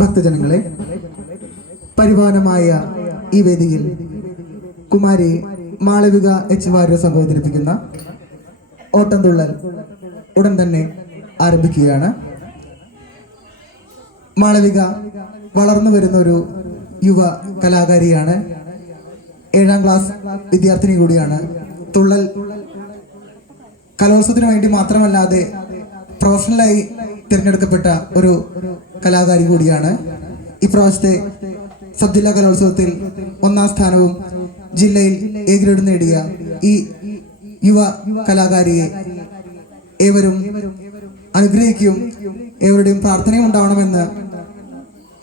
ഭക്തജനങ്ങളെ, പരിപാവനമായ ഈ വേദിയിൽ കുമാരി മാളവിക എച്ച് വാര്യർ സംഘം അവതരിപ്പിക്കുന്ന ഓട്ടംതുള്ളൽ ഉടൻ തന്നെ ആരംഭിക്കുകയാണ്. മാളവിക വളർന്നു വരുന്ന ഒരു യുവ കലാകാരിയാണ്. 7ാം ക്ലാസ് വിദ്യാർത്ഥിനി കൂടിയാണ്. തുള്ളൽ കലോത്സവത്തിന് വേണ്ടി മാത്രമല്ലാതെ പ്രൊഫഷണലായി തിരഞ്ഞെടുക്കപ്പെട്ട ഒരു കലാകാരി കൂടിയാണ്. ഇപ്രാവശ്യത്തെ സബ് ജില്ലാ കലോത്സവത്തിൽ 1ാം സ്ഥാനവും ജില്ലയിൽ എ ഗ്രേഡ് നേടിയ ഈ യുവ കലാകാരിയെ ഏവരും അനുഗ്രഹിക്കുകയും ഏവരുടെയും പ്രാർത്ഥനയും ഉണ്ടാവണമെന്ന്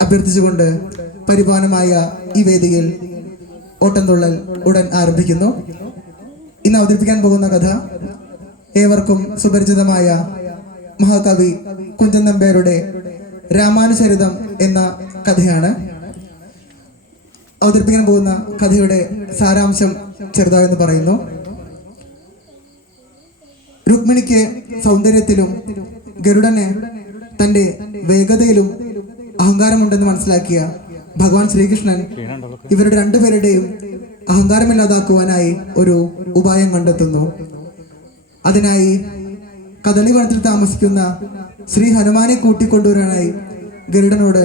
അഭ്യർത്ഥിച്ചുകൊണ്ട് പരിപാവനമായ ഈ വേദിയിൽ ഓട്ടംതുള്ളൽ ഉടൻ ആരംഭിക്കുന്നു. ഇന്ന് അവതരിപ്പിക്കാൻ പോകുന്ന കഥ ഏവർക്കും സുപരിചിതമായ മഹാകവി കുഞ്ചൻ നമ്പ്യാരുടെ രാമാനുചരിതം എന്ന കഥയാണ്. അവതരിപ്പിക്കാൻ പോകുന്ന കഥയുടെ സാരാംശം ചെറുതായെന്ന് പറയുന്നു. രുക്മിണിക്ക് സൗന്ദര്യത്തിലും ഗരുഡന് തന്റെ വേഗതയിലും അഹങ്കാരമുണ്ടെന്ന് മനസ്സിലാക്കിയ ഭഗവാൻ ശ്രീകൃഷ്ണൻ ഇവരുടെ രണ്ടുപേരുടെയും അഹങ്കാരമില്ലാതാക്കുവാനായി ഒരു ഉപായം കണ്ടെത്തുന്നു. അതിനായി കദളി വനത്തിൽ താമസിക്കുന്ന ശ്രീ ഹനുമാനെ കൂട്ടിക്കൊണ്ടുവരാനായി ഗരുഡനോട്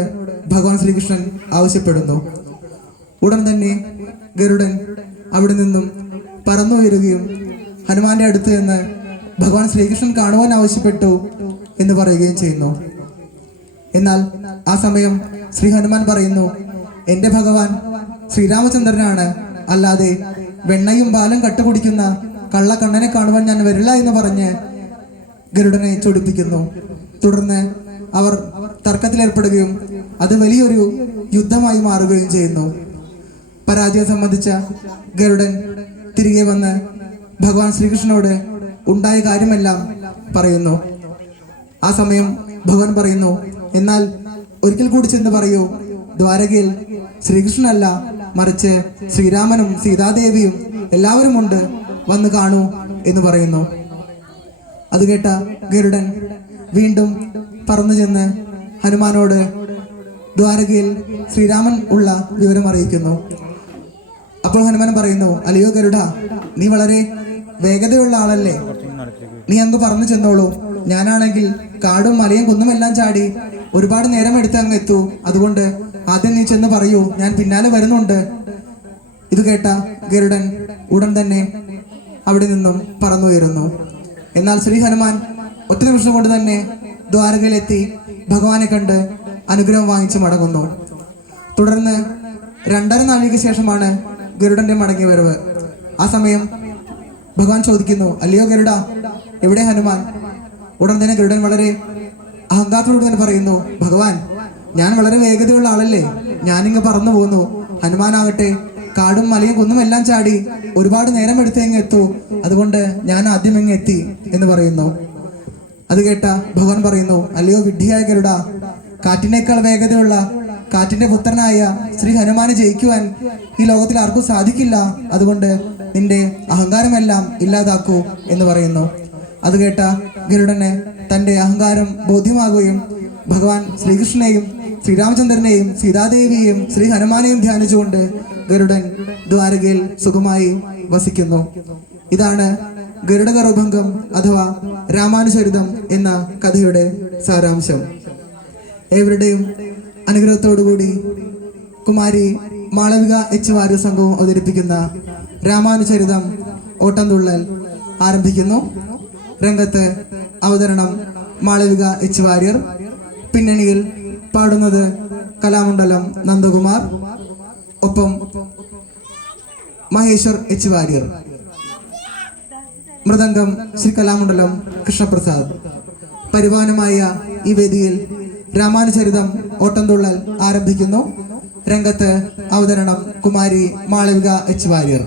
ഭഗവാൻ ശ്രീകൃഷ്ണൻ ആവശ്യപ്പെടുന്നു. ഉടൻ തന്നെ ഗരുഡൻ അവിടെ നിന്നും പറന്നുയരുകയും ഹനുമാന്റെ അടുത്ത് നിന്ന് ഭഗവാൻ ശ്രീകൃഷ്ണൻ കാണുവാൻ ആവശ്യപ്പെട്ടു എന്ന് പറയുകയും ചെയ്യുന്നു. എന്നാൽ ആ സമയം ശ്രീ ഹനുമാൻ പറയുന്നു, എന്റെ ഭഗവാൻ ശ്രീരാമചന്ദ്രനാണ്, അല്ലാതെ വെണ്ണയും പാലും കട്ടുകുടിക്കുന്ന കള്ളക്കണ്ണനെ കാണുവാൻ ഞാൻ വരില്ല എന്ന് പറഞ്ഞ് ഗരുഡനെ ചൊടിപ്പിക്കുന്നു. തുടർന്ന് അവർ തർക്കത്തിലേർപ്പെടുകയും അത് വലിയൊരു യുദ്ധമായി മാറുകയും ചെയ്യുന്നു. പരാജയം സംബന്ധിച്ച ഗരുഡൻ തിരികെ വന്ന് ഭഗവാൻ ശ്രീകൃഷ്ണനോട് ഉണ്ടായ കാര്യമെല്ലാം പറയുന്നു. ആ സമയം ഭഗവാൻ പറയുന്നു, എന്നാൽ ഒരിക്കൽ കൂടി ചെന്ന് പറയൂ, ദ്വാരകയിൽ ശ്രീകൃഷ്ണനല്ല മറിച്ച് ശ്രീരാമനും സീതാദേവിയും എല്ലാവരും ഉണ്ട്, വന്ന് കാണൂ എന്ന് പറയുന്നു. അത് കേട്ട ഗരുഡൻ വീണ്ടും പറന്നു ചെന്ന് ഹനുമാനോട് ദ്വാരകയിൽ ശ്രീരാമൻ ഉള്ള വിവരം അറിയിക്കുന്നു. അപ്പോൾ ഹനുമാൻ പറയുന്നു, അല്ലയോ ഗരുഡ, നീ വളരെ വേഗതയുള്ള ആളല്ലേ, നീ അങ്ങ് പറന്നു ചെന്നോളൂ. ഞാനാണെങ്കിൽ കാടും മലയും കുന്നുമെല്ലാം ചാടി ഒരുപാട് നേരം എടുത്ത് അങ്ങ് എത്തൂ. അതുകൊണ്ട് ആദ്യം നീ ചെന്ന് പറയൂ, ഞാൻ പിന്നാലെ വരുന്നുണ്ട്. ഇത് കേട്ട ഗരുഡൻ ഉടൻ തന്നെ അവിടെ നിന്നും പറന്നുയരുന്നു. എന്നാൽ ശ്രീ ഹനുമാൻ ഒറ്റ നിമിഷം കൊണ്ട് തന്നെ ദ്വാരകയിലെത്തി ഭഗവാനെ കണ്ട് അനുഗ്രഹം വാങ്ങിച്ച് മടങ്ങുന്നു. തുടർന്ന് 2.5 നാഴിക ശേഷമാണ് ഗരുഡന്റെ മടങ്ങി വരവ്. ആ സമയം ഭഗവാൻ ചോദിക്കുന്നു, അല്ലയോ ഗരുഡ, എവിടെ ഹനുമാൻ? ഉടൻ തന്നെ ഗരുഡൻ വളരെ അഹങ്കാരത്തോട് തന്നെ പറയുന്നു, ഭഗവാൻ, ഞാൻ വളരെ വേഗതയുള്ള ആളല്ലേ, ഞാനിങ്ങ് പറന്നു പോന്നു. ഹനുമാനാകട്ടെ കാടും മലയും കുന്നും എല്ലാം ചാടി ഒരുപാട് നേരം എടുത്ത് എങ്ങ് എത്തൂ. അതുകൊണ്ട് ഞാൻ ആദ്യം എങ്ങ് എത്തി എന്ന് പറയുന്നു. അത് കേട്ട ഭഗവാൻ പറയുന്നു, അല്ലയോ വിഡ്ഢിയായ ഗരുഡ, കാറ്റിനേക്കാൾ വേഗതയുള്ള കാറ്റിന്റെ പുത്രനായ ശ്രീ ഹനുമാനെ ജയിക്കുവാൻ ഈ ലോകത്തിൽ ആർക്കും സാധിക്കില്ല. അതുകൊണ്ട് നിന്റെ അഹങ്കാരമെല്ലാം ഇല്ലാതാക്കൂ എന്ന് പറയുന്നു. അത് കേട്ട ഗരുഡന് തന്റെ അഹങ്കാരം ബോധ്യമാകുകയും ഭഗവാൻ ശ്രീകൃഷ്ണനെയും ശ്രീരാമചന്ദ്രനെയും സീതാദേവിയെയും ശ്രീ ഹനുമാനെയും ധ്യാനിച്ചുകൊണ്ട് ഗരുഡൻ ദ്വാരകയിൽ സുഖമായി വസിക്കുന്നു. ഇതാണ് ഗരുഡഗർഭംഗം അഥവാ രാമാനുചരിതം എന്ന കഥയുടെ സാരാംശം. ഏവരുടെയും അനുഗ്രഹത്തോടുകൂടി കുമാരി മാളവിക എച്ച് വാര്യർ സംഘവും അവതരിപ്പിക്കുന്ന രാമാനുചരിതം ഓട്ടംതുള്ളൽ ആരംഭിക്കുന്നു. രംഗത്ത് അവതരണം മാളവിക എച്ച് വാര്യർ, പിന്നണിയിൽ പാടുന്നത് കലാമണ്ഡലം നന്ദകുമാർ, ഒപ്പം മഹേശ്വർ എച്ച് വാര്യർ, മൃദംഗം ശ്രീ കലാമണ്ഡലം കൃഷ്ണപ്രസാദ്. പരിപാവനമായ ഈ വേദിയിൽ രാമാനുചരിതം ഓട്ടംതുള്ളൽ ആരംഭിക്കുന്നു. രംഗത്ത് അവതരണം കുമാരി മാളവിക എച്ച് വാര്യർ.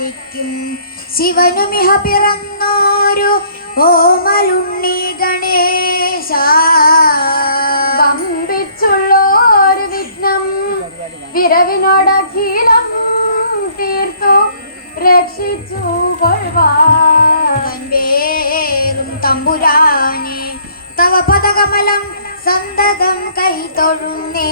പാർവതിക്കും ശിവനുമിഹ പിറന്നോരു ഓമലുണ്ണി ഗണേശ. വമ്പിച്ചുള്ളോരു വിഘ്നം വിരവിനോടഖിലം തീർത്തു രക്ഷിച്ചു കൊൾവാൻപേറും തമ്പുരാനെ തവ പദകമലം സന്തതം കൈ തൊഴുന്നേ.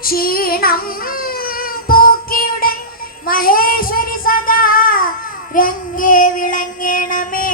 ക്ഷീണം പോക്കിയുടെ മഹേശ്വരി സദാ രംഗേ വിളങ്ങണമേ.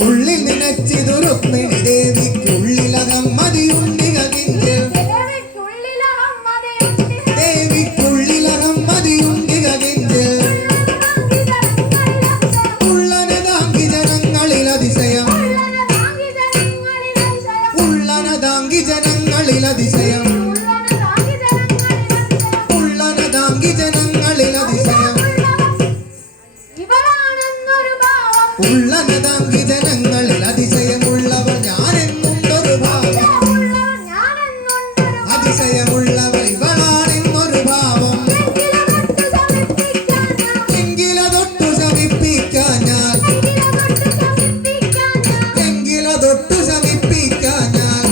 ഉള്ളിൽ നിനച്ചിതു രുക്മിണി ദേവിക്കുള്ളിലകമ്മതിയുണ്ടികകിഞ്ചിൽ ദേവിക്കുള്ളിലകമ്മതിയുണ്ടികകിഞ്ചിൽ ഉള്ളനതാങ്കി ജനങ്ങളിൽ അതിശയം ഉള്ളനതാങ്കി ജനങ്ങളിൽ അതിശയം ഉള്ളനതാങ്കി ജനങ്ങളിൽ അതിശയം ഉള്ളനതാങ്കി ജനങ്ങളിൽ അതിശയമുള്ളവർ ഞാനെന്നുണ്ടൊരു ഭാവം അതിശയമുള്ളവർ ഇവളാണെന്നൊരു ഭാവം എങ്കിലതൊട്ടു ശമിപ്പിക്കാൻ ഞാൻ എങ്കിലതൊട്ടു ശമിപ്പിക്കാൻ ഞാൻ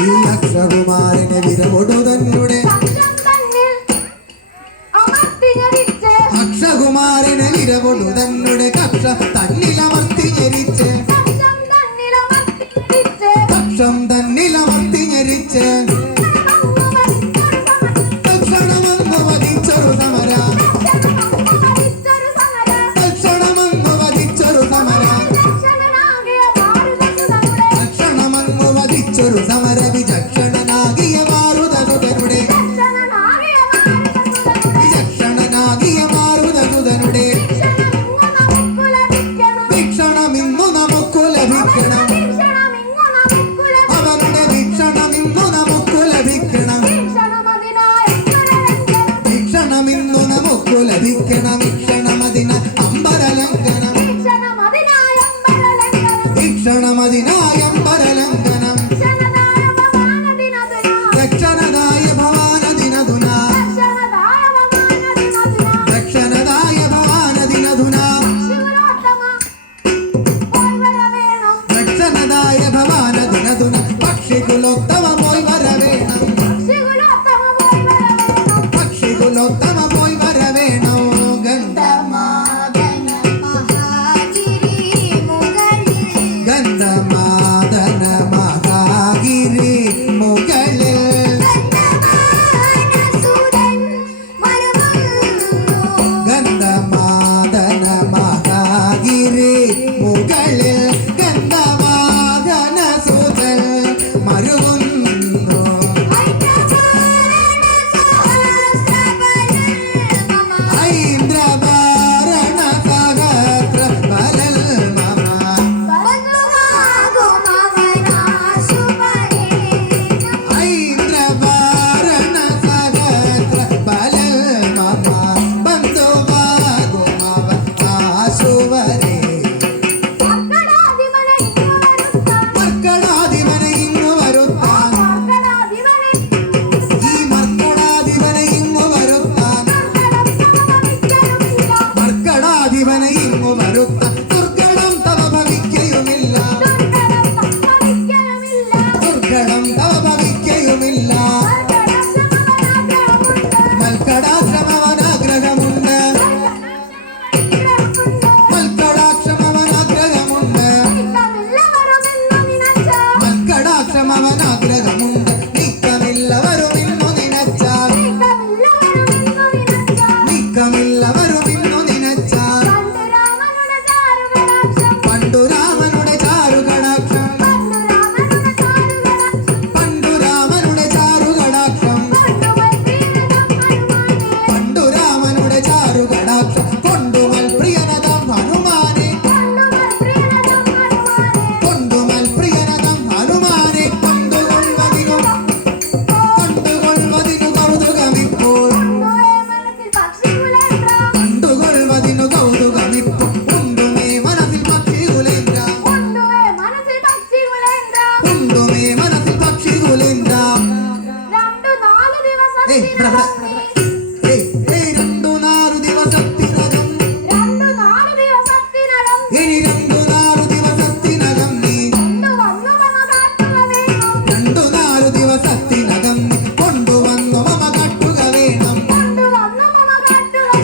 ഈ അക്ഷകുമാരനെ വിരവൊടു തന്നുടെ അക്ഷകുമാരനെ വിരവൊടു തന്നുടെ കക്ഷ തന്നിലമർത്തി ഞെരിച്ച് കക്ഷം തന്നിലമർത്തി ഞെരിച്ച് തക്ഷണമങ്ങു വധിച്ചൊരു സമര തക്ഷണമങ്ങു വധിച്ചൊരു സമര തക്ഷണമങ്ങു വധിച്ചൊരു സമര വിചക്ഷണനാകിയ മാരുതനുടെ വിചക്ഷണനാകിയ മാരുതനുടെ വീക്ഷണമിന്നു നമുക്കു ലഭിക്കണം അവനുടെ വീക്ഷണമിന്നു നമുക്കു ലഭിക്കണം വീക്ഷണമിന്നു നമുക്കു ലഭിക്കണം വീക്ഷണമതിന അമ്പരലംഘനം വീക്ഷണമതിനായ അമ്പരലംഘനം രക്ഷണദായ ഭവാനദിനധുന രക്ഷണദായ ഭവാനദിനധുന രക്ഷണദായ ഭവാനദിനധുന പക്ഷികുലോത്തമ പോയി വരവേണം പക്ഷികുലോത്തമ പോയി വരവേണോ മാതന മഹാഗിരി മുകളിൽ ഗന്ധമാദന മഹാഗിരി മുകളിൽ ഗന്ധമാനസുതൻ മരുമന്നു ഗന്ധമാദന മഹാഗിരി മുകളിൽ ഗന്ധമാദന സുതൽ മരുവുന്നു ഐന്ദ്രഭാരണ സഹസ്ര ബലൽ മമ ഐന്ദ്രഭാരണ സഹസ്ര ബലൽ മമ ബന്ധുവാകുമവ ആശുവരേ മർക്കടാധിപനെ ഇങ്ങു വരുത്താൻ ഈ മർക്കടാധിപനെ ഇങ്ങു വരുത്താൻ മർക്കടാധിപനെ ഇങ്ങു വരുത്താൻ ദുർഘടം തവ ഭവിക്കയുമില്ല ദുർഘടം തവ ഭവിക്കയുമില്ല മൽക്കടാശ്രമവനാഗ്രഹമുണ്ട് മൽക്കടാശ്രമവനാഗ്രഹമുണ്ട് മൽക്കടാശ്രമവനാഗ്രഹമുണ്ട് നീക്കമില്ലവരും ഇന്നു നിനച്ചാൽ നീക്കമില്ലവരും ഇന്നു നിനച്ചാൽ പണ്ടുരാമനുടെ ചാരുകടാക്ഷം പണ്ടുരാമനുടെ ചാരുകടാക്ഷം പണ്ടുരാമനുടെ ചാരുകടാക്ഷം കൊണ്ടുമൽ പ്രിയനതം ഹനുമാനെ കൊണ്ടുമൽ പ്രിയനതം ഹനുമാനെ കൊണ്ടുകൊള്ളുവതിനു കൗതുകമിപ്പോൾ കണ്ടുകൊള്ളുവതിനു കൗതുകമിപ്പോൾ ഉണ്ടുമേ മനസ്സിൽ പക്ഷികുലേന്ദ്ര ഉണ്ടുമേ മനസ്സിൽ പക്ഷികുലേന്ദ്ര ഏയ് ഇവിടെ ഏയ് 2-4 ദിവസത്തിനകം ഇനി 2-4 ദിവസത്തിനകം നീ 2-4 ദിവസത്തിനകം നീ കൊണ്ടുവന്നു മമ കട്ടുക വേണം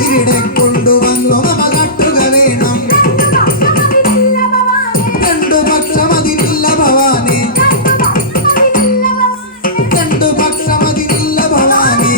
ഇവിടെ കൊണ്ടുവന്നു മമ കട്ടുക വേണം രണ്ടു പക്ഷമതിനില്ല ഭവാനെ രണ്ടു പക്ഷമതിനില്ല ഭവാനെ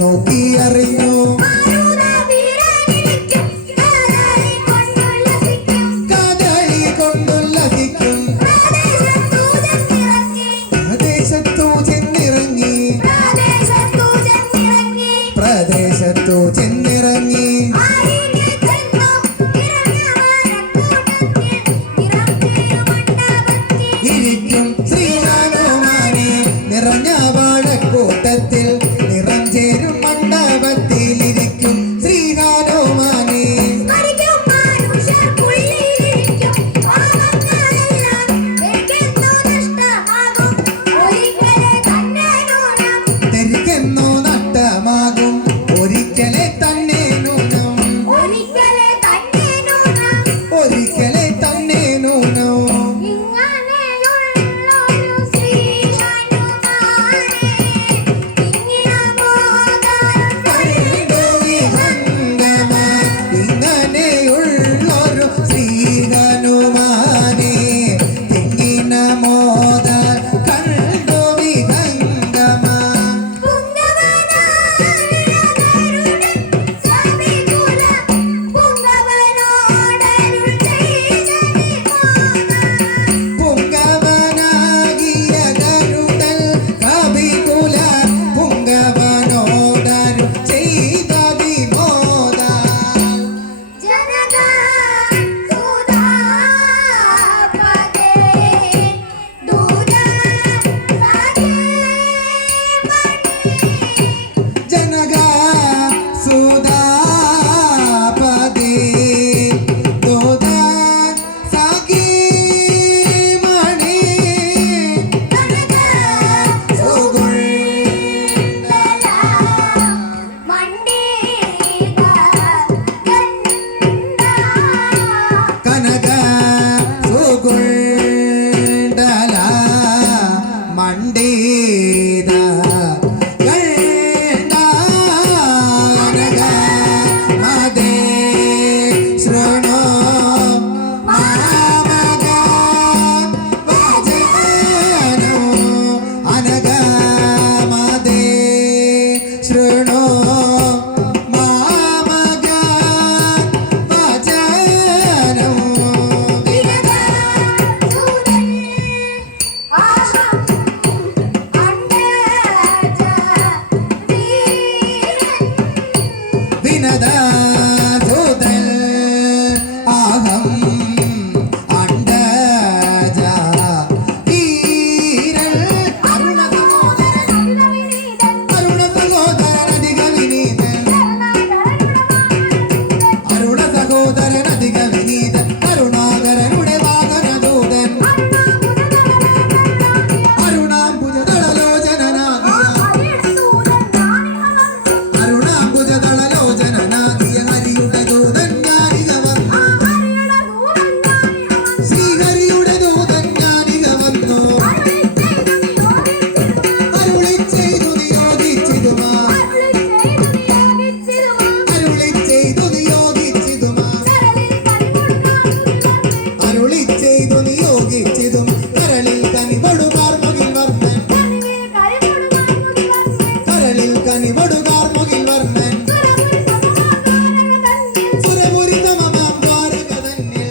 നോക്കി അറിഞ്ഞു കദളി കൊണ്ടുല്ലസിക്കും പ്രദേശത്തു ചെന്നിറങ്ങി പ്രദേശത്തു ചെന്നിറങ്ങി ഇരിക്കും ശ്രീഹനുമാനെ നിറഞ്ഞ വാഴക്കൂട്ടത്തിൽ നിറം ചേരും മണ്ഡപത്തിൽ ഇരിക്കും ശ്രീഹനുമാനെ ധരിക്കുന്നു നഷ്ടമാകും ഒരിക്കലെ തന്നെ നൂനം ഒരിക്കലെ തന്നെ നൂനം ഇങ്ങനെയുള്ളൊരു ശ്രീഹനുമാനെ തിങ്ങിന മോദ കണ്ടു വിഹംഗമ പുങ്കവനാകിയ കരുതൽ കവികുല പുങ്കവനോടരു ചെയ്ത വിമോദ ജനക സുധാപദേ ദോദ സാഗി മണി കനക സുഗുണ്ടല മണ്ടീത കനക മദേ ശൃണോ മാമക വചനോ അനക മദേ ശൃണോ മാമക വചനോ വിനദ ദൂതൽ ആഹം അണ്ടജ വീരൽ അരുണ സഹോദരൻ അധിക വിനീതൻ അരുണ സഹോദരൻ അധിക വിനീതൻ കരുണാകരനുടെ വാഹന ദൂതൻ അരുണാംബുജദളലോചനനാദിയ ഹരിയുടെ ദൂതൻ ജ്ഞാനിക വന്നു ശ്രീഹരിയുടെ ദൂതൻ ജ്ഞാനിക വന്നു അരുളി ചെയ്തു നിയോഗിച്ചിതുമാ അരുളി ചെയ്തു നിയോഗിച്ചിതുമാ അരുളി ചെയ്തു നിയോഗിച്ചിതും കരളിൽ കനിവടുകാർ മുകിൽ വർണ്ണൻ കരളിൽ കനിവടുകാർ മുകിൽ വർണ്ണൻ സുരപുരി സമമാം ദ്വാരക തന്നിൽ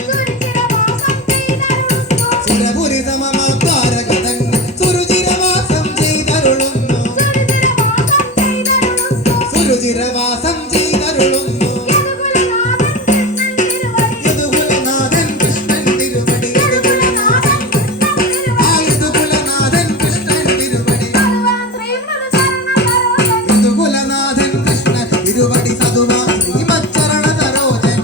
സുരപുരി സമമാം ദ്വാരക തന്നിൽ സുരുചിരവാസം ചെയ്തരുളുന്നു സുരുചിരവാസം ചെയ്തരുളുന്നു യദുകുലനാഥൻ കൃഷ്ണൻ തിരുവടി യദുകുലനാഥൻ കൃഷ്ണൻ തിരുവടി യദുകുലനാഥൻ കൃഷ്ണൻ തിരുവടി സതുവാ ശ്രീമച്ചരണ സരോജൻ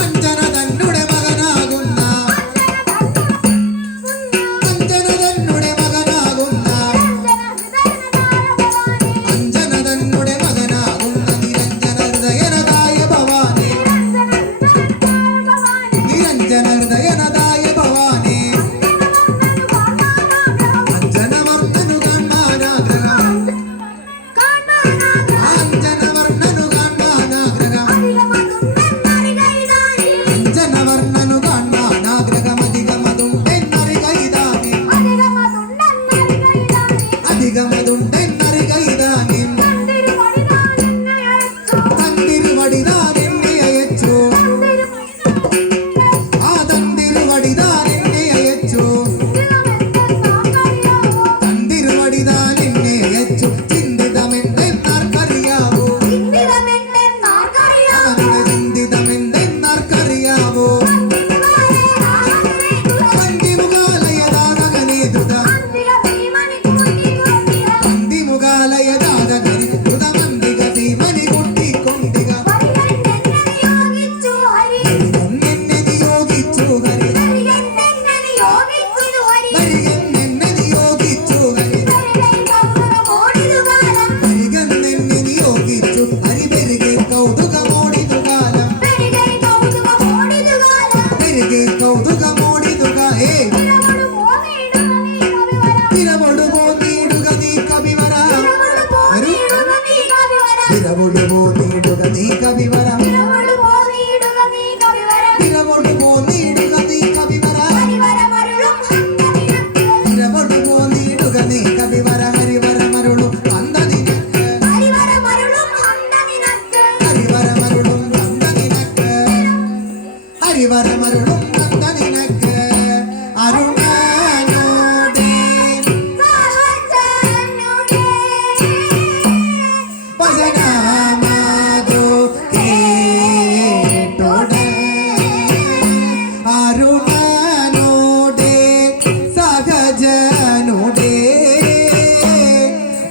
അഞ്ജന തന്നുടെ മകനാകുന്ന അഞ്ജന തന്നുടെ മകനാകുന്ന അഞ്ജന തന്നുടെ മകനാകുന്ന തിരവോട് പോന്നിടുക നീ കവിവര തിരവോട് പോന്നിടുക നീ കവിവര തിരവോട് പോന്നിടുക നീ കവിവര ഹരിവരമരുളും അന്തനിനക്ക് തിരവോട് പോന്നിടുക നീ കവിവര ഹരിവരമരുളും അന്ത നിനക്ക് ഹരിവരമരുളും അന്തനിനക്ക് ഹരിവരമരുളും അന്ത നിനക്ക് ഹരിവരമരുളും അന്ത നിനക്ക് അരുണനോടെ സഹജനുടെ ഭജനാമതു കേട്ടോടെ അരുണനോടെ സഹജനുടെ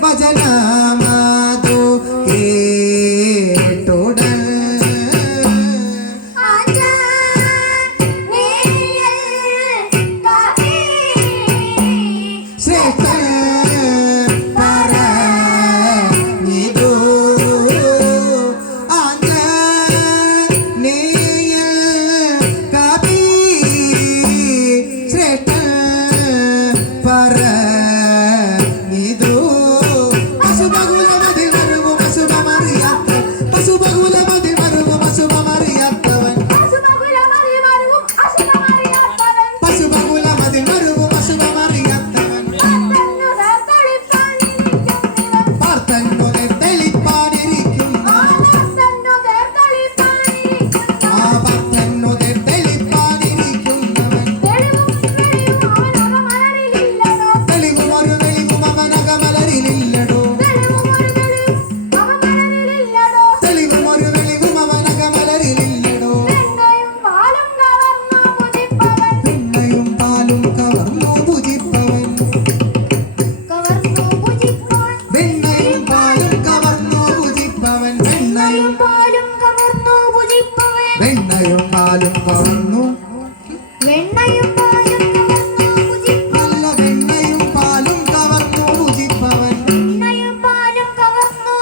ഭജനാമതു കേട്ടോടെ ശ്രേഷ്ഠ പറഞ്ഞിതു ആഞ്ജനേയ കവി ശ്രേഷ്ഠ പറഞ്ഞിതു പശുബകുലമതിൽ മരുവും അശുഭമറിയാത്തവൻ പശുബകുലമതിൽ മരുവും അശുഭമറിയാത്തവൻ പശുബകുലമതിൽ മരുവും അശുഭമറിയാത്തവൻ പാർത്തന്നുടെ തെളിപ്പാനിരിക്കുന്നവൻ ആ പാർത്തന്നുടെ തെളിപ്പാനിരിക്കുന്നവൻ തെളിവും ഒരു വെളിവും അവനകമലരിലില്ലടോ തെളിവും ഒരു വെളിവും അവനകമലരിലില്ലടോ പിന്നയും പാലും കവർന്നു ഭുജിപ്പവൻ വെണ്ണയും പാലും കവർന്നു ഭുജിപ്പവൻ വെണ്ണയും വെണ്ണയും പാലും കവർന്നു നല്ല വെണ്ണയും പാലും കവർന്നു ഭുജിപ്പവൻ വെണ്ണയും പാലും കവർന്നു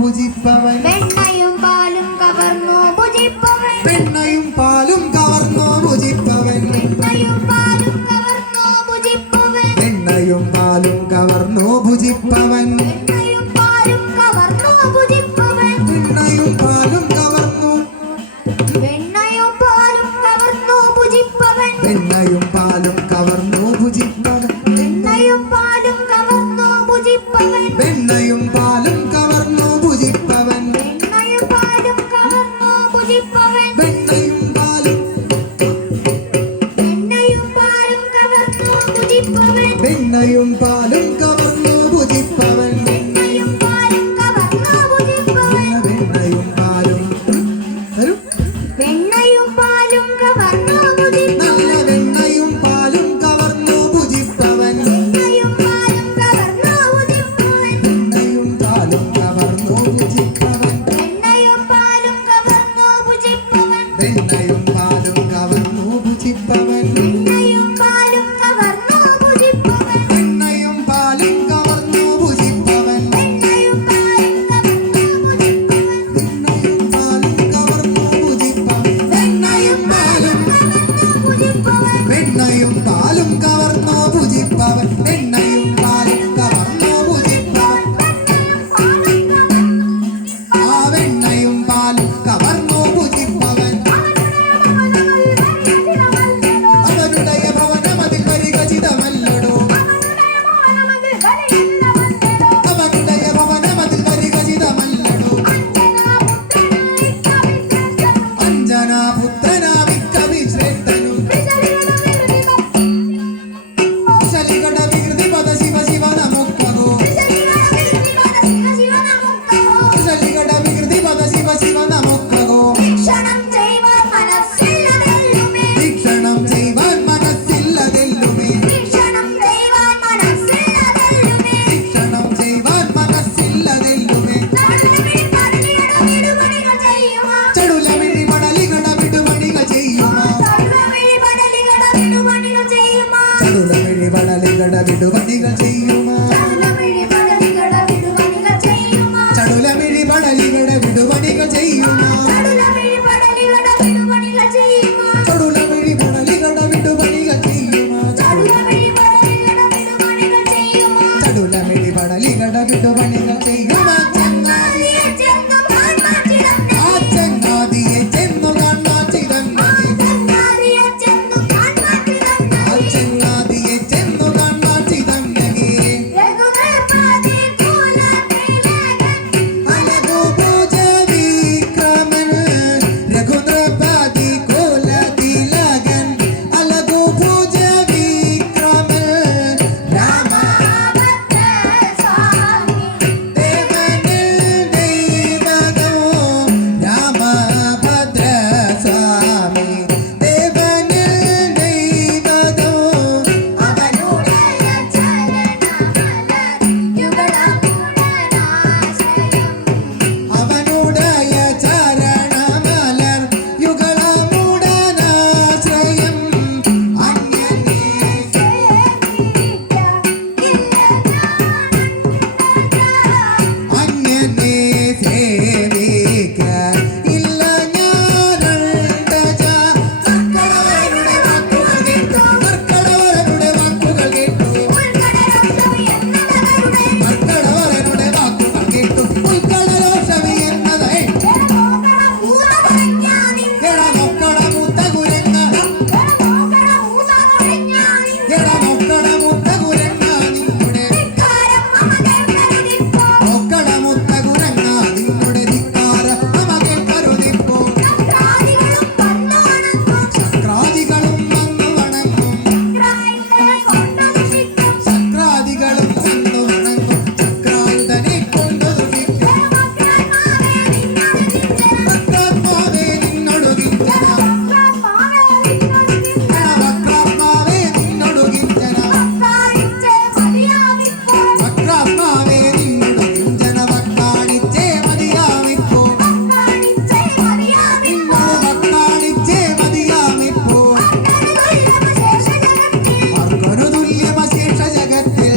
ഭുജിപ്പവൻ വെണ്ണയും പാലും കവർന്നു ഭുജിപ്പവൻ വെണ്ണയും പാലും കവർന്നു ഭുജിപ്പവൻ വെണ്ണയും പാലും കവർന്നു ഭുജിപ്പവൻ വെണ്ണയും പാലും കവർന്നു ഭുജിപ്പവൻ വെണ്ണയും പാലും കവർന്നു ഭുജിപ്പവൻ വെണ്ണയും പാലും കവർന്നു വെണ്ണയും പാലും കവർന്നു ഭുജിപ്പവൻ വെണ്ണയും പാലും കവർന്നു ഭുജിപ്പവൻ വെണ്ണയും പാലും കവർന്നു ഭുജിപ്പവൻ വെണ്ണയും പാലും കവർന്നു ഭുജിപ്പവൻ വെണ്ണയും പാലും കവർന്നു ഭുജിപ്പവൻ വെണ്ണയും പാലും വെണ്ണയും പാലും കവർന്നു ഭുജിപ്പവൻ വെണ്ണയും പാലും കവർന്നു ഭുജിപ്പവൻ വെണ്ണയും പാലും കവർന്നു ഭുജിപ്പവൻ വെണ്ണയും പാലും തരൂ വെണ്ണയും പാലും കവർന്നു ഭുജിപ്പവൻ നല്ല വെണ്ണയും പാലും കവർന്നു ഭുജിപ്പവൻ വെണ്ണയും പാലും കവർന്നു ഭുജിപ്പവൻ വെണ്ണയും പാലും കവർന്നു ഭുജിപ്പവൻ വെണ്ണയും പാലും കവർന്നു ഭുജിപ്പവൻ വെണ്ണയും പാലും കവർന്നു ഭുജിപ്പവൻ വെണ്ണയും പാലും കവർന്നു ഭുജിപ്പവൻ വെണ്ണയും പാലും കവർന്നു ഭുജിപ്പവൻ വെണ്ണയും പാലും കവർന്നു ഭുജിപ്പവൻ വെണ്ണയും പാലും വെണ്ണയും പാലും കവർന്നു ഭുജിപ്പവൻ വെണ്ണയും പാലും കവർന്നു ഭുജിപ്പവൻ ആ വെണ്ണയും പാലും കവർന്നു ഭുജിപ്പവൻ അവനുടെ ഭവനമതിൽ പരിഗചിതമല്ലടോ അവനുടെ ഭവനമതിൽ പരിഗചിതമല്ലടോ അഞ്ജനാപുത്രനാമിക്കവി ശ്രേഷ്ഠനും ശലികട വികൃതി പദ ശിവ ശിവ നമുക്കോ ശലികട വികൃതി പദ ശിവ ശിവ നമുക്കോ വീക്ഷണം ചെയ്യുവാൻ മനസ്സില്ലതെല്ലുമേ വീക്ഷണം ചെയ്യുവാൻ മനസ്സില്ലതെല്ലുമേ വീക്ഷണം ചെയ്യുവാൻ മനസ്സില്ലതെല്ലുമേ വിടുപണികൾ ചെയ്യുക ചങ്ങാതിയെ ചെന്നു കാൺമാറ്റിടന്നേ. ആ ചങ്ങാതിയെ ചെന്നു കാൺമാറ്റിടന്നേ ചങ്ങാതിയെ ചെന്നു കാൺമാറ്റിടന്നേ. ആ ചങ്ങാതിയെ ചെന്നു കാൺമാറ്റിടന്നേ രഘുനൃപതി കുലതിലകൻ. അലകു പൂജ വിക്രമൻ രഘുനൃപതി കുലതിലകൻ അലകു പൂജ വിക്രമൻ രാമഭദ്രസ്വാമി. ദേവനിൽ ദൈവതോ രാമഭദ്രസ്വാമി ദേവനിൽ ദൈവതോ അവനുടയ ചരണമലർ യുഗളമൂടനാശ്രയം. അവനുടയ ചരണമലർ യുഗളമൂടനാശ്രയം അന്യനേ അന്യനേ സേവിക്കാൻ ഇല്ല ഞാനണ്ടജ സർക്കടവരുടെ വാക്കുകൾ കേട്ടു സർക്കടവരുടെ വാക്കുകൾ കേട്ടു സർക്കടവരുടെ വാക്കുകൾ കേട്ടു ഉൾക്കടലോഷവി എന്നതേ എടാ നോക്കട മുത്ത കുരങ്ങ എടാ നോക്കട മുത്ത കുരങ്ങ നിങ്ങളുടെ നോക്കട മുത്ത കുരങ്ങ നിങ്ങളുടെ ധിക്കാരം അമകൻ കരുതിപ്പോ ശക്രാദികളും വന്നു വണങ്ങും ശക്രാദികളും വന്നു വണങ്ങും ചക്രായുധനെ കൊണ്ടു ദുഷിക്കും വക്രാത്മാവേ നിന്നൊടുകിഞ്ചന വക്രാത്മാവേ നിന്നൊടുകിഞ്ചന വക്രാത്മാവേ നിന്നൊടുകിഞ്ചന വക്കാണിച്ചേ മതിയാമിപ്പോ നിന്നോട് വക്കാണിച്ചേ മതിയാമിപ്പോ അർക്കനു തുല്യമശേഷ ജഗത്തിൽ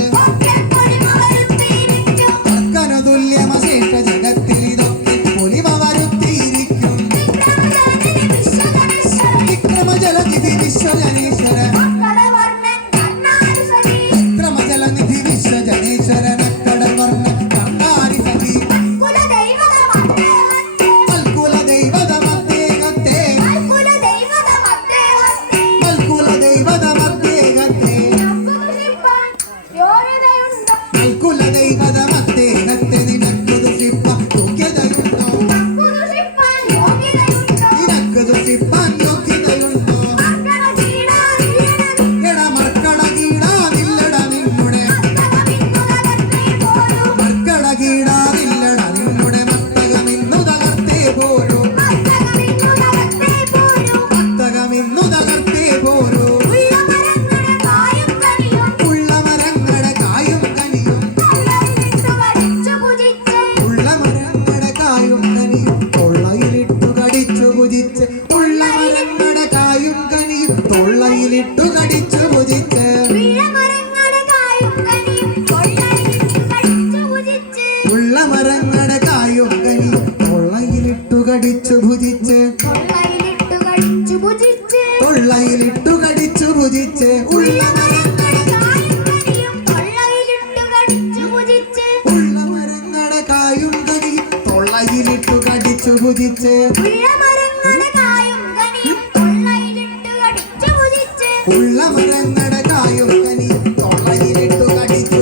അർക്കനു തുല്യമശേഷ ജഗത്തിൽ ഇതൊക്കെ പൊലിമ വരുത്തിയിരിക്കും വിക്രമജലനിധി വിശ്വജനേശ്വര വിക്രമജലനിധി വിശ്വജനേശ്വരൻ അക്കടവർണ്ണ കണ്ണാരി സഖി മൽക്കുല ദൈവതമദ്ദേഹത്തെ മൽക്കുല ദൈവതമദ്ദേഹത്തെ മൽക്കുല ദൈവതമദ്ദേഹത്തെ നിനക്കു ദുഷിപ്പാൻ യോഗ്യതയുണ്ടോ നിനക്കു ദുഷിപ്പാൻ യോഗ്യതയുണ്ടോ എട മർക്കട കീടാതില്ലട നിന്നുടെ മർക്കട കീടാതില്ലട നിന്നുടെ മത്തകമിന്നു തകർത്തേ പോരൂ മത്തകമിന്നു തകർത്തേ പോരൂ ഉള്ള മരങ്ങളുടെ കായും കനിയും ഉള്ള മരങ്ങളുടെ കായും കനിയും തൊള്ളയിലിട്ടു കടിച്ചു ഭുജിച്ച് ഉള്ള മരങ്ങളുടെ കായും കനിയും തൊള്ളയിലിട്ടു കടിച്ചു ഭുജിച്ച് ഉള്ള മരങ്ങളുടെ കായും കനിയും തൊള്ളയിലിട്ടു കടിച്ചു ഭുജിച്ച് തൊള്ളയിലിട്ടു കടിച്ചു ഭുജിച്ച് ഉള്ള ഉള്ള മരങ്ങളുടെ കായും കനിയും തൊള്ളയിലിട്ടു കടിച്ചു ഭുജിച്ച് ഉള്ള മരങ്ങളുടെ കായും കനിയും തൊള്ളയിലിട്ടു കടിച്ചു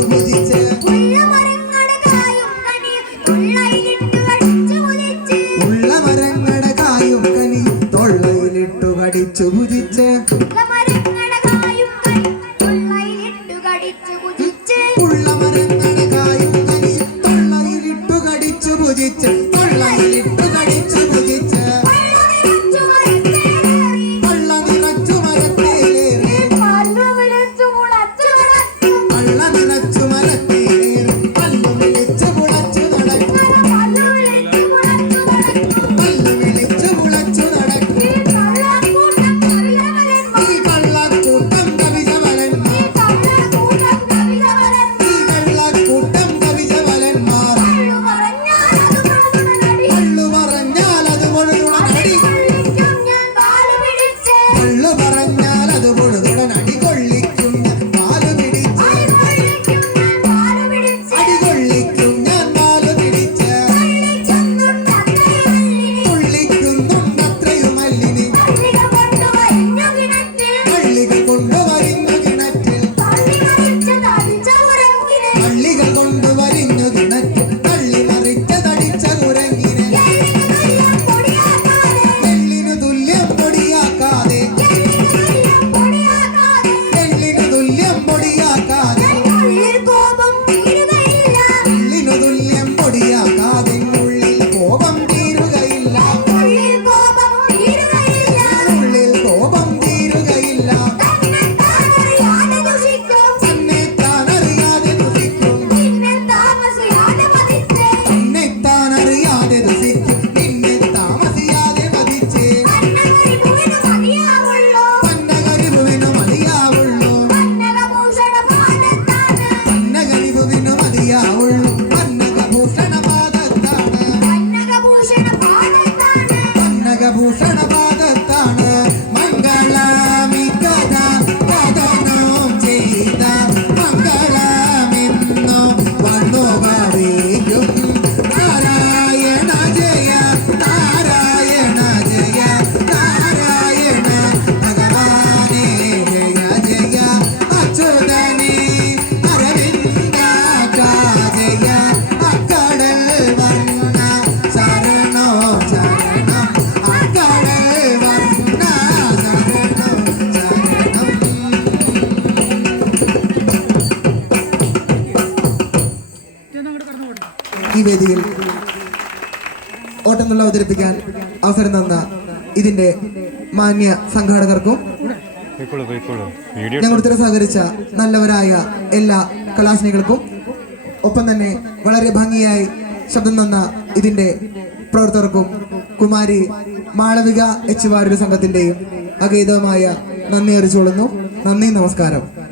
ഭുജിച്ച് ഉള്ള മരങ്ങളുടെ കായും കനിയും തൊള്ളയിലിട്ടു കടിച്ചു ഭുജിച്ച് ഉള്ള മരങ്ങളുടെ കായും കനിയും തൊള്ളയിലിട്ടു കടിച്ചു ഭുജിച്ച് തൊള്ളയിലിട്ടു കടിച്ചു ഭുജിച്ച് കള്ളികൾ കൊണ്ട് വരിഞ്ഞു കിണറ്റ് തള്ളി മറിച്ചതടിച്ച കുരങ്ങിനെ എള്ളിനു തുല്യം പൊടിയാക്കാതെ എള്ളിനു തുല്യം പൊടിയാക്കാതെ എള്ളിനു തുല്യം പൊടിയാക്കാതെ ഉള്ളിൽ കോപം തീരുകയില്ല ഉള്ളിൽ കോപം തീരുകയില്ല തന്നെ താനറിയാതെ ദുഷിക്കും നിന്നെ താമസിയാതെ വധിച്ചേ പന്നകരിവുവിനു മതിയാവുള്ളൂ പന്നകരിവുവിനു മതിയാവുള്ളൂ പന്നകഭൂഷണപാദത്താണ് മംഗളമിക്കഥ കഥനം ചെയ്ത മംഗളമിന്നു വന്നു ഭവിക്കും നാരായണ ജയ നാരായണ ജയ നാരായണ ഭഗവാനേ ജയ ജയ അച്യുതനേ അരവിന്ദാക്ഷ ജയ അക്കടൽ വർണ്ണ ശരണോ ശരണം അക്കടൽ വർണ്ണ ശരണോ ശരണം. ഈ വേദിയിൽ ഓട്ടംതുള്ള അവതരിപ്പിക്കാൻ അവസരം തന്ന ഇതിന്റെ മാന്യ സംഘാടകർക്കും ഞങ്ങളുടെ സഹകരിച്ച നല്ലവരായ എല്ലാ കലാസ്നേഹികൾക്കും ഒപ്പം തന്നെ വളരെ ഭംഗിയായി ശബ്ദം തന്ന ഇതിന്റെ പ്രവർത്തകർക്കും കുമാരി മാളവിക എച്ച് വാര്യർ സംഘത്തിന്റെയും അഗൈതമായ നന്ദി അറിയിച്ചുകൊള്ളുന്നു. നന്ദി, നമസ്കാരം.